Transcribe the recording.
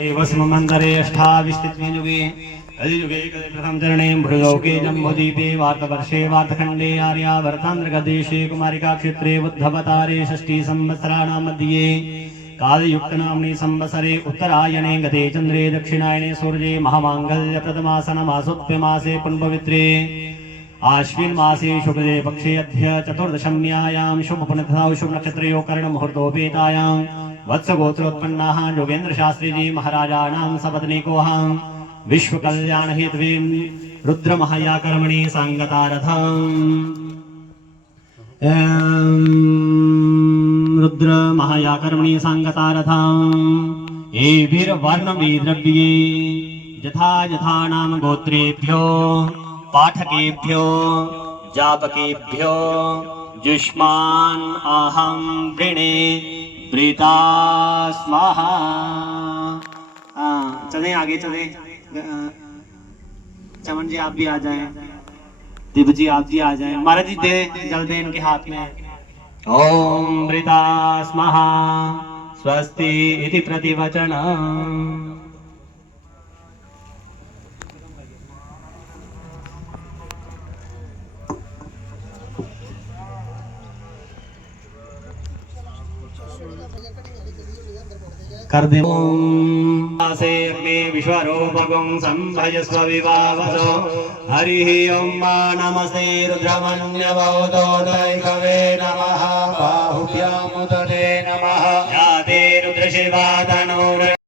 वस्ममन्तरे अष्टाविष्टित्वे युगे कलियुगे प्रथम चरणे भृलोके जम्बुद्वीपे वार्तवर्षे वार्तखण्डे आर्यावर्तान्ध्रगदेशे कुमारिकाक्षेत्रे बुद्धवतारे षष्ठी संवत्सराणां मध्ये कालयुक्तनाम्नि संवत्सरे उत्तरायणे गते चन्द्रे दक्षिणायने सूर्ये महामाङ्गल्यप्रथमासनमासोत्प्यमासे पुण्यपवित्रे आश्विन मासे शुक्ले पक्षे अद्य चतुर्दशम्यायां शुभपुनः शुभनक्षत्रयो करणमुहूर्तोपेतायां वत्सगोत्रोत्पन्नाः योगेन्द्र शास्त्री जी महाराजानां सपत्नीकोऽहं विश्वकल्याण हेतवे रुद्रमहायाकर्मणि सांगतारथम् रुद्रमहायाकर्मणि सांगतारथम् एभिर्वर्णविद्रव्ये यथा यथा नाम गोत्रेभ्यो पाठकेभ्यो जापकेभ्यो जुष्मान् अहं वृणे प्रीता स्वाहा। चले आगे चले। चमन जी आप भी आ जाएं, दिव्य जी आप भी आ जाएं। महाराज जी दे जल दे इनके हाथ में। ओम प्रीता स्वाहा स्वस्ति इति प्रतिवचनम्। कर दे। से अग्ने विश्वरूपगुं संभजस्व विवावसो हरिः ओं नमस्ते रुद्रमन्यवोदोदैकवे नमः बाहुभ्यां मुदते नमः या ते रुद्रशिवा तनो